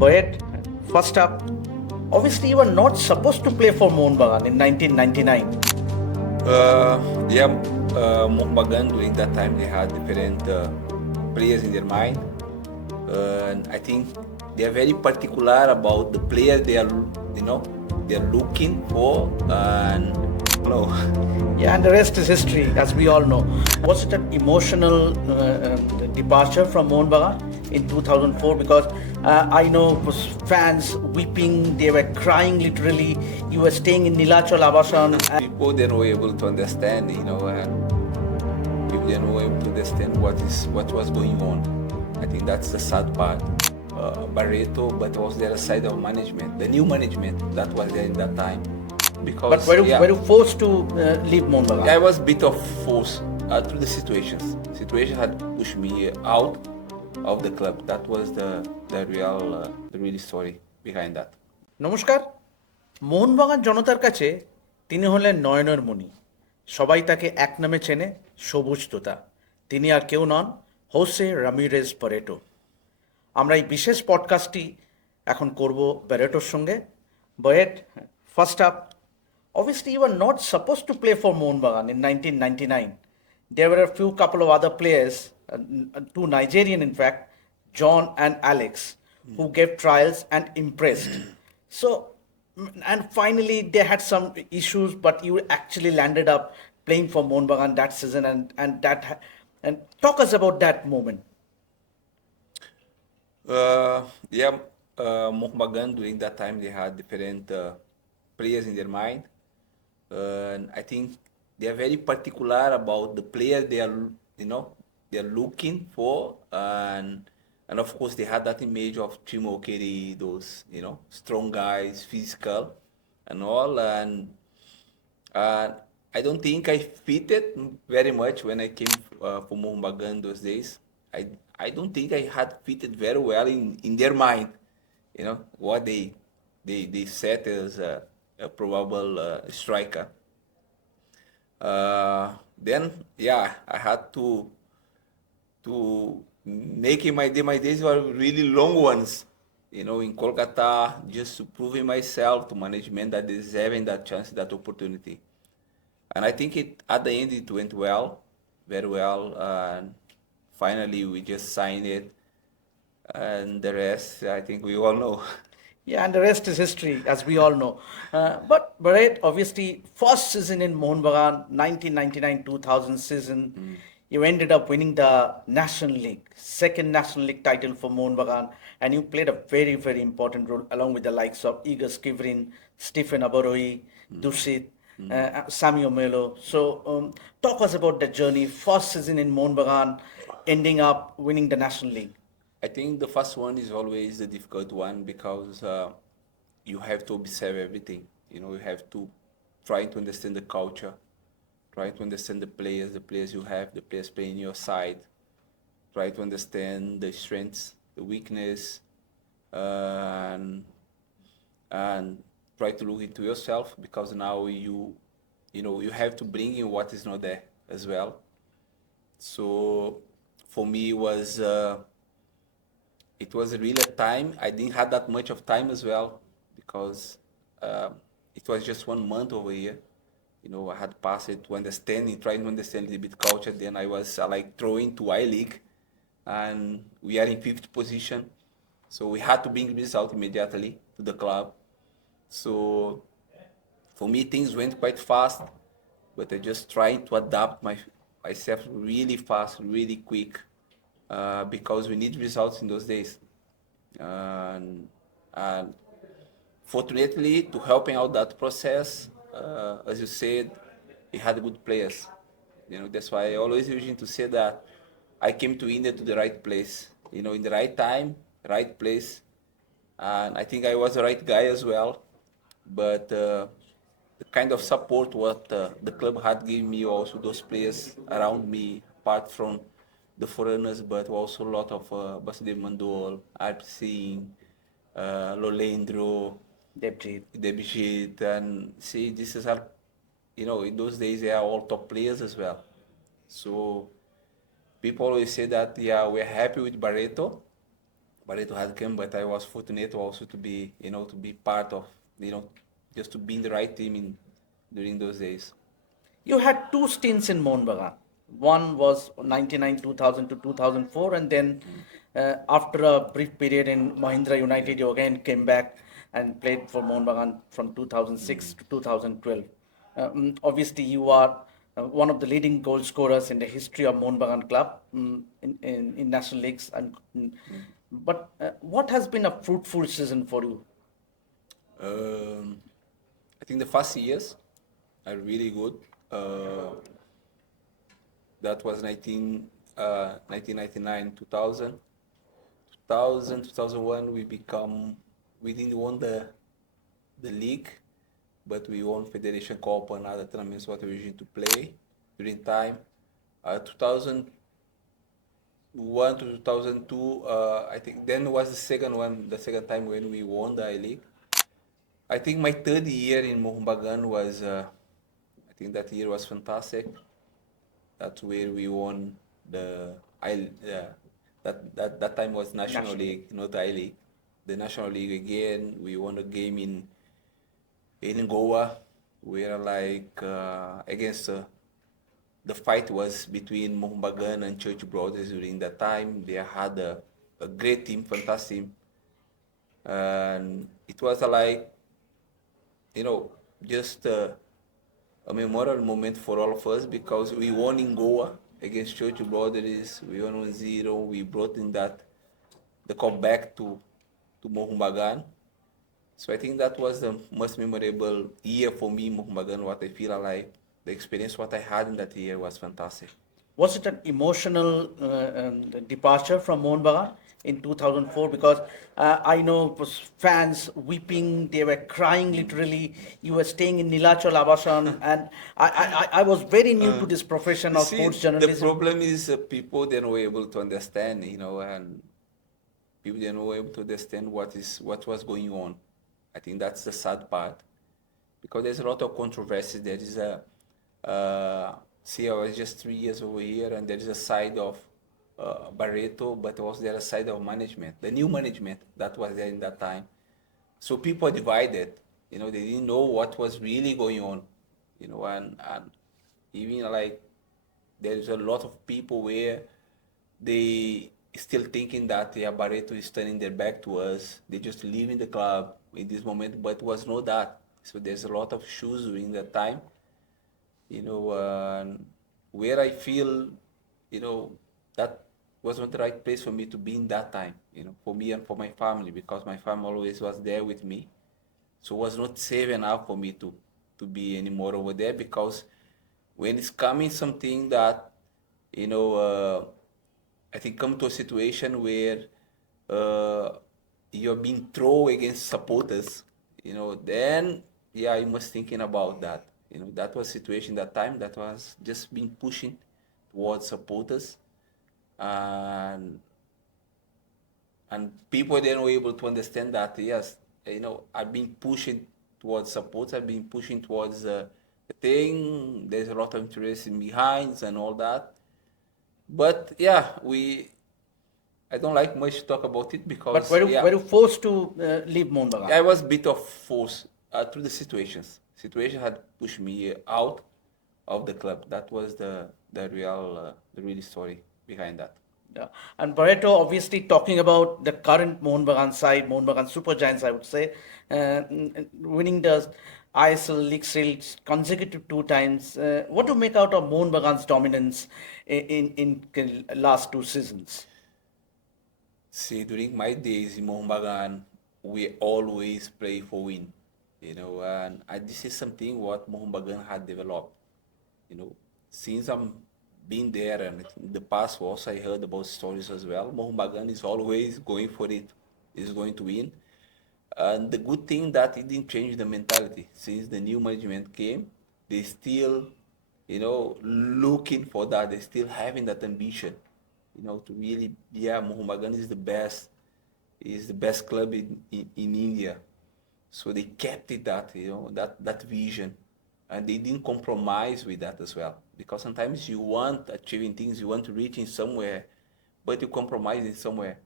But first up, obviously you were not supposed to play for Mohun Bagan in 1999. Mohun Bagan during that time they had different players in their mind, and I think they are very particular about the player they are, they are looking for, and Yeah, and the rest is history, as we all know. Was it an emotional departure from Mohun Bagan in 2004? Because I know it was fans weeping, they were crying literally. You were staying in Nilachal Abasan. People they were able to understand, and people they were able to understand what was going on. I think that's the sad part. Barreto, but also the other side of management, the new management that was there in that time. Because But were you forced to leave Mohun Bagan? I was a bit of forced through the situations. Situation had pushed me out of the club. That was the real story behind that. নমস্কার। মোহনবাগান জনতার কাছে তিনি হলেন নয়নের মণি। সবাই তাকে এক নামে চেনে, সবুজ তোতা। তিনি আর কেউ নন, হোসে রামিরেজ বারেটো। আমরা এই বিশেষ পডকাস্টটি এখন করব ব্যারেটোর সঙ্গে। But first up, obviously you were not supposed to play for Mohun Bagan in 1999. There were a few couple of other players, two Nigerian in fact, John and Alex, who gave trials and impressed. So, and finally they had some issues, but you actually landed up playing for Mohun Bagan that season, and talk us about that moment. Mohun Bagan during that time they had different players in their mind. And I think they are very particular about the player they are, they are looking for, and of course they had that image of Timo Okeri, those, strong guys, physical, and all, and I don't think I fitted very much when I came for Mohun Bagan those days. I don't think I had fitted very well in their mind, what they set as a probable striker. Then I had to make my days were really long ones, in Kolkata, just to proving myself to management that deserving that chance, that opportunity. And I think at the end it went well, very well, and finally we just signed it, and the rest I think we all know. Yeah, and the rest is history, as we all know. But Barret, obviously, first season in Mohun Bagan, 1999-2000 season, you ended up winning the National League, second National League title for Mohun Bagan, and you played a very, very important role along with the likes of Igor Skivrin, Stephen Aboroi, Dusit, Sami Omelo. So talk us about the journey, first season in Mohun Bagan, ending up winning the National League. I think the first one is always the difficult one because you have to observe everything. You have to try to understand the culture, try to understand the players you have, the players playing your side, try to understand the strengths, the weakness, and try to look into yourself because now you have to bring in what is not there as well. So for me it was really a time. I didn't have that much of time as well because it was just 1 month over here. I had passed it to understanding, trying to understand a little bit culture. Then I was like throwing to I-League, and we are in 5th position. So we had to bring this out immediately to the club. So for me, things went quite fast, but I just tried to adapt myself really fast, really quick. Because we need results in those days, and fortunately to helping out that process, as you said, we had good players. That's why I always using to say that I came to India to the right place, in the right time, right place, and I think I was the right guy as well. But the kind of support what the club had given me, also those players around me, apart from the foreigners, but also a lot of Basudev Mandol, Arp Singh, Lolendro, Debjit, and see, this is our, in those days they are all top players as well. So people always say that, we're happy with Barreto, Barreto had come, but I was fortunate also to be, to be part of, just to be in the right team during those days. You had two stints in Mohun Bagan. One was 99 2000 to 2004, and then after a brief period in Mahindra United, you again came back and played for Mohun Bagan from 2006 to 2012. Obviously, you are one of the leading goal scorers in the history of Mohun Bagan club in national leagues. But what has been a fruitful season for you? I think the first years are really good. That was 1999, 2000. 2001, we didn't won the league, but we won Federation Cup and other tournaments what we used to play during time. 2001 to 2002, I think then was the second time when we won the I-League. I think my third year in Mohun Bagan was, I think that year was fantastic. That's where we won that time was National League, not I-League. The National League again, we won a game in Goa, where against the fight was between Mohun Bagan and Church Brothers during that time. They had a great team, fantastic team. And it was just a memorable moment for all of us because we won in Goa against Church Brothers. We won 1-0. We brought in the cup back to Mohun Bagan. So I think that was the most memorable year for me, Mohun Bagan. What I feel like the experience what I had in that year was fantastic. Was it an emotional departure from Mohun Bagan in 2004? Because I know it was fans weeping, they were crying literally. You were staying in Nilachal Abasan, and I was very new to this profession of sports journalism. The problem is people they're not able to understand, and people they're not able to understand what was going on. I think that's the sad part because there's a lot of controversy. There is I was just 3 years over here, and there is a side of Barreto, but also there is a side of management, the new management that was there in that time. So people are divided. They didn't know what was really going on. And even there is a lot of people where they still thinking that Barreto is turning their back to us. They just leaving the club in this moment, but it was not that. So there's a lot of issues during that time. Where I feel, that wasn't the right place for me to be in that time, for me and for my family, because my family always was there with me. So it was not safe enough for me to be anymore over there, because when it's coming something that, I think come to a situation where you're being thrown against supporters, then, you must thinking about that. That was situation that time that was just being pushing towards supporters, and people they were able to understand that yes, I've been pushing towards support, I've been pushing towards the thing. There's a lot of interest in behinds and all that, but I don't like much to talk about it because. But were you forced to leave Mohun Bagan? I was a bit of force through the situations. Situation had pushed me out of the club. That was the real story behind that. Yeah. And Barreto, obviously talking about the current Mohun Bagan side, Mohun Bagan Super Giants, I would say, winning the ISL League Series consecutive 2 times. What to make out of Mohun Bagan's dominance in last 2 seasons? See, during my days in Mohun Bagan, we always play for win. And this is something what Mohun Bagan had developed. Since I'm been there and in the past also I heard about stories as well. Mohun Bagan is always going for it, is going to win. And the good thing that it didn't change the mentality. Since the new management came, they still, looking for that. They still having that ambition, to really, Mohun Bagan is the best club in India. So they kept it that vision, and they didn't compromise with that as well. Because sometimes you want achieving things, you want to reach in somewhere, but you compromise in somewhere.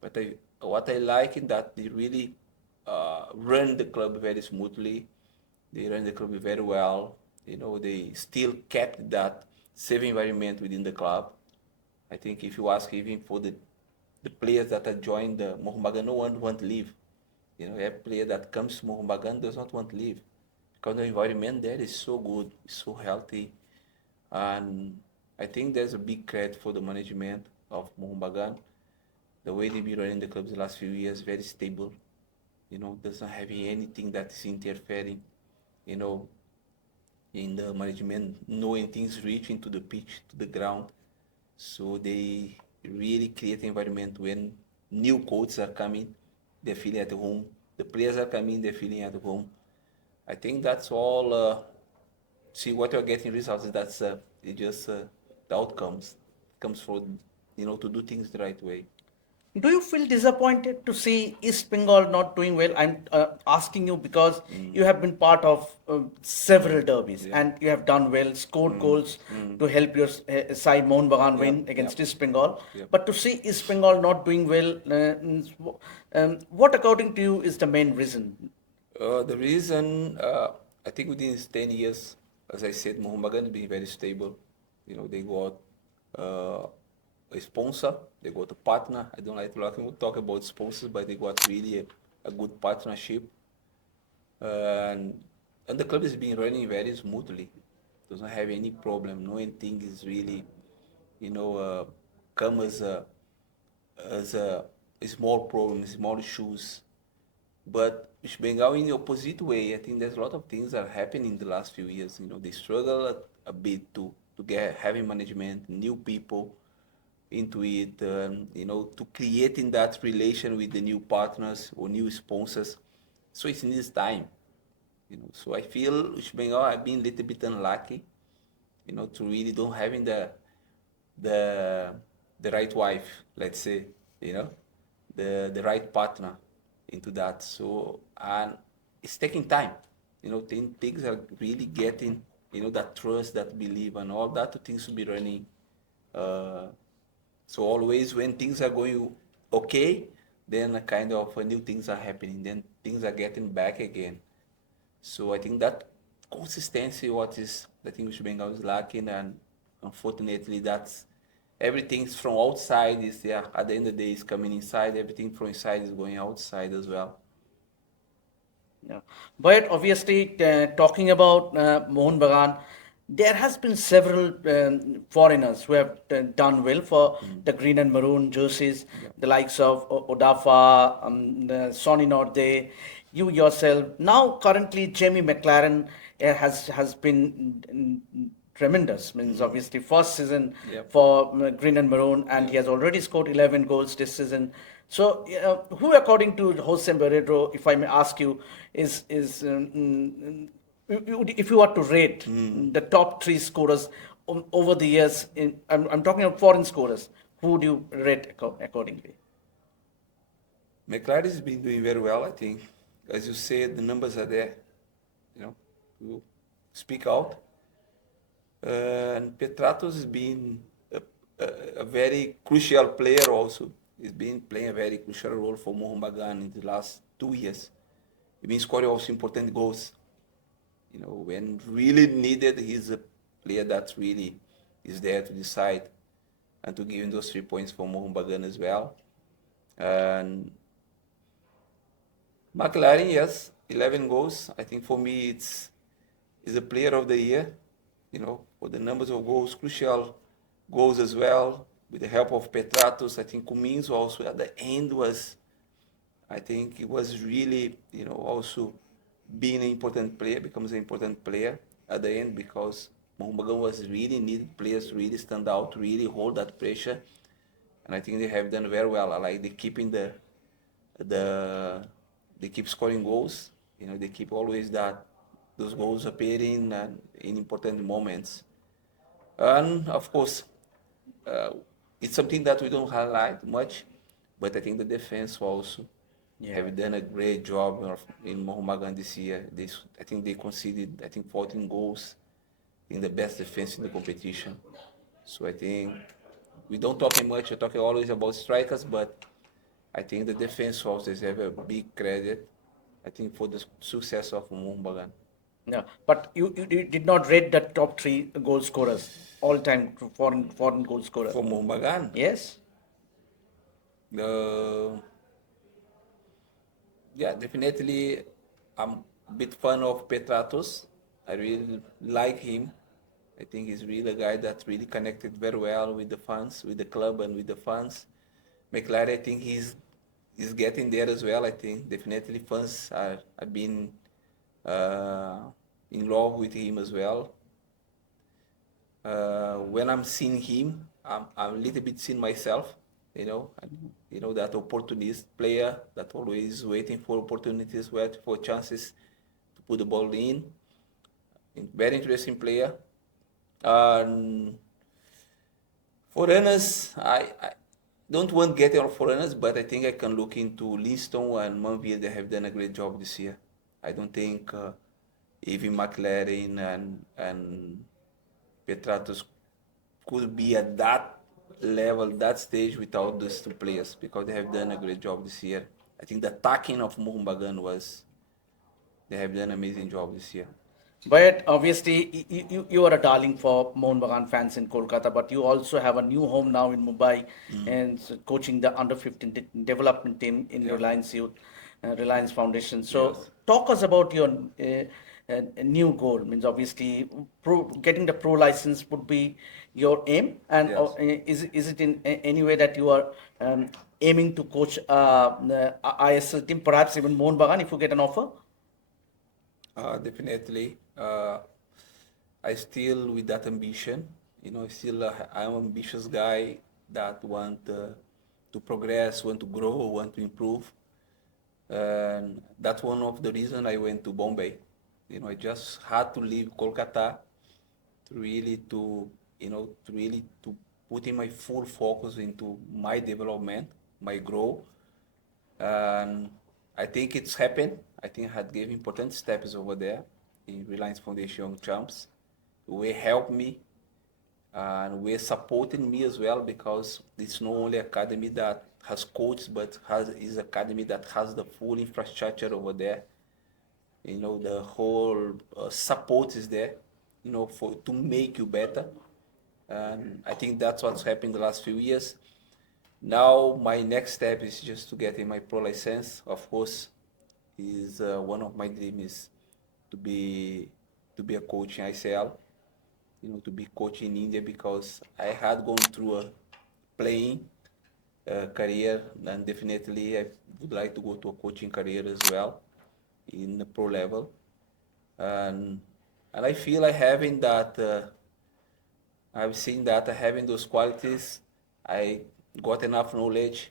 But what I like is that they really run the club very smoothly. They run the club very well. They still kept that safe environment within the club. I think if you ask even for the players that have joined the Mohun Bagan, no one want to leave. Every player that comes to Mohun Bagan does not want to leave because the environment there is so good, so healthy, and I think there's a big credit for the management of Mohun Bagan. The way they've been running the clubs the last few years, very stable. Doesn't have anything that is interfering, you know, in the management, knowing things reaching to the pitch, to the ground. So they really create an environment when new coaches are coming, they're feeling at home. The players are coming, they're feeling at home. I think that's all. See what you're getting results. That's it just the outcomes comes from to do things the right way. Do you feel disappointed to see East Bengal not doing well? I'm asking you because you have been part of several derbies Yeah. and you have done well, scored goals to help your side Mohun Bagan win against East Bengal. Yep. But to see East Bengal not doing well, what according to you is the main reason? The reason, I think within these 10 years, as I said, Mohun Bagan has been very stable. They got a sponsor, they got a partner. I don't like to talk about sponsors, but they got really a good partnership. And the club has been running very smoothly. Doesn't have any problem. No anything is really, come as a small problem, small issues. But East Bengal in the opposite way, I think there's a lot of things that are happening in the last few years. They struggle a bit to get having management, new people into it, to creating that relation with the new partners or new sponsors. So it needs time. So I feel East Bengal I've been a little bit unlucky, to really don't having the the right wife, let's say, the right partner into that. So and it's taking time. Things are really getting, that trust, that belief, and all that things to be running. Uh, so always when things are going okay, then a kind of new things are happening. Then things are getting back again. So I think that consistency, what is I think West Bengal is lacking, and unfortunately, that's everything from outside is there. At the end of the day, is coming inside. Everything from inside is going outside as well. Yeah. But obviously, talking about Mohun Bagan, there has been several foreigners who have done well for the green and maroon jerseys, the likes of Odafa, Sonny Norde, you yourself. Now, currently, Jamie McLaren has been tremendous. Means obviously first season Yep. for green and maroon, and he has already scored 11 goals this season. So, who, according to Jose Barreto, if I may ask you, is if you were to rate the top three scorers over the years, I'm talking of foreign scorers, who would you rate accordingly? McLaren has been doing very well, I think. As you said, the numbers are there, to speak out. And Petratos has been a very crucial player also. He's been playing a very crucial role for Mohun Bagan in the last 2 years. He's been scoring also important goals. When really needed, he's a player that really is there to decide and to give him those 3 points for Mohun Bagan as well. And McLaren, yes, 11 goals. I think for me, is a player of the year. For the numbers of goals, crucial goals as well. With the help of Petratos, I think Cummins also at the end I think it was really, also being an important player, becomes an important player at the end because Mohun Bagan was really needed players to really stand out, to really hold that pressure. And I think they have done very well. I like they keeping they keep scoring goals. They keep always those goals appearing and in important moments. And of course, uh, it's something that we don't highlight much, but I think the defense also have done a great job in Mohun Bagan this year. I think they conceded 14 goals in the best defense in the competition. So I think we don't talk much. We're talking always about strikers, but I think the defense also have a big credit, I think, for the success of Mohun Bagan. Yeah, but you did not rate the top three goal scorers, all-time foreign goal scorer. For Mohun Bagan, Yes. uh, yeah, definitely, I'm a bit fan of Petratos. I really like him. I think he's really a guy that really connected very well with the fans, with the club, and with the fans. McLaren, I think he's getting there as well. I think definitely fans are being uh, in love with him as well. When I'm seeing him, I'm a little bit seeing myself. That opportunist player that always waiting for opportunities, waiting for chances to put the ball in. Very interesting player. Um, Foreigners, I don't want to get on foreigners, but I think I can look into Livingston and Manville. They have done a great job this year. I don't think even McLaren and Petratus could be at that level, that stage without those two players because they have done a great job this year. I think the attacking of Mohun Bagan they have done an amazing job this year. But obviously, you are a darling for Mohun Bagan fans in Kolkata, but you also have a new home now in Mumbai and coaching the under 15 development team in Yeah. Reliance Youth, Reliance Foundation. So, Yes. talk us about your new goal. Means obviously, getting the pro license would be your aim, and Yes. is it in any way that you are aiming to coach the ISL team, perhaps even Mohun Bagan if you get an offer? Definitely. I still with that ambition. Still I'm an ambitious guy that want to progress, want to grow, want to improve. And that's one of the reason I went to Bombay. I just had to leave Kolkata to put in my full focus into my development, my growth. And I think it's happened. I think I had gave important steps over there in Reliance Foundation Young Champs. They helped me and we're supporting me as well because it's not only academy that has coaches but is academy that has the full infrastructure over there. The whole support is there, for to make you better. And I think that's what's happened the last few years. Now my next step is just to get in my pro license. Of course, is one of my dreams is to be a coach in ICL. To be coach in India because I had gone through a playing career and definitely I would like to go to a coaching career as well in the pro level. And I feel I having that. I've seen that I having those qualities. I got enough knowledge,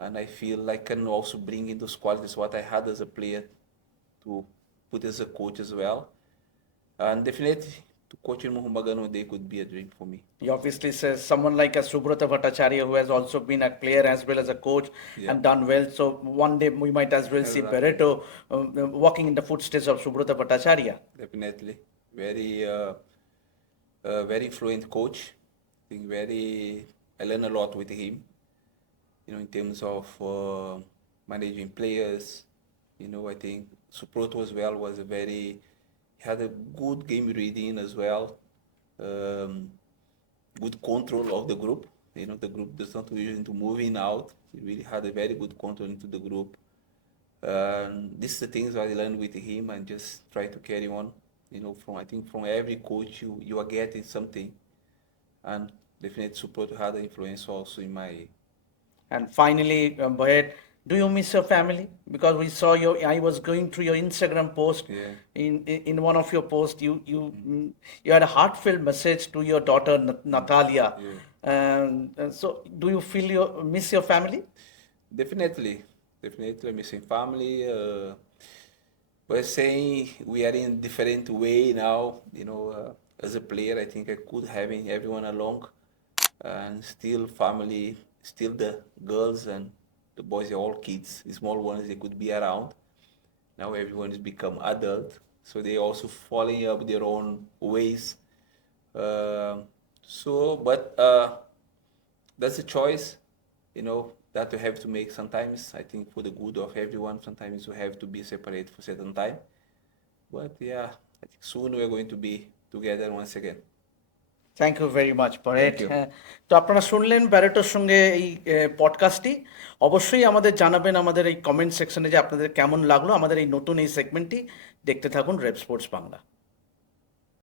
and I feel I can also bring in those qualities what I had as a player to put as a coach as well. And definitely to coach in Mohun Bagan one day could be a dream for me. He obviously says someone like a Subrata Bhattacharya who has also been a player as well as a coach Yeah. and done well. So one day we might as well see Exactly. Barreto walking in the footsteps of Subrata Bhattacharya. Definitely. Very fluent coach. I think I learn a lot with him, in terms of managing players. I think Suproto as well he had a good game reading as well. Um, Good control of the group. The group does not wish to move in out. He really had a very good control into the group. This is the things I learned with him and just try to carry on. From every coach you are getting something, and definitely support had an influence also in my. And finally, Bharat, do you miss your family? Because we saw I was going through your Instagram post. Yeah. In one of your posts, you had a heartfelt message to your daughter Natalia. Yeah. So, do you feel you miss your family? Definitely, missing family. But saying we are in different way now. As a player, I think I could having everyone along, and still family, still the girls and the boys are all kids, the small ones they could be around. Now everyone has become adult, so they also following up their own ways. But that's a choice. that we have to make sometimes. I think for the good of everyone, sometimes we have to be separate for certain time. But yeah, I think soon we are going to be together once again. Thank you very much Barrett. Thank you. হ্যাঁ, তো আপনারা শুনলেন ব্যারেটোর সঙ্গে এই পডকাস্টটি। অবশ্যই আমাদের জানাবেন আমাদের এই কমেন্ট সেকশনে যে আপনাদের কেমন লাগলো আমাদের এই নতুন এই সেগমেন্টটি। দেখতে থাকুন রেভ স্পোর্টস বাংলা।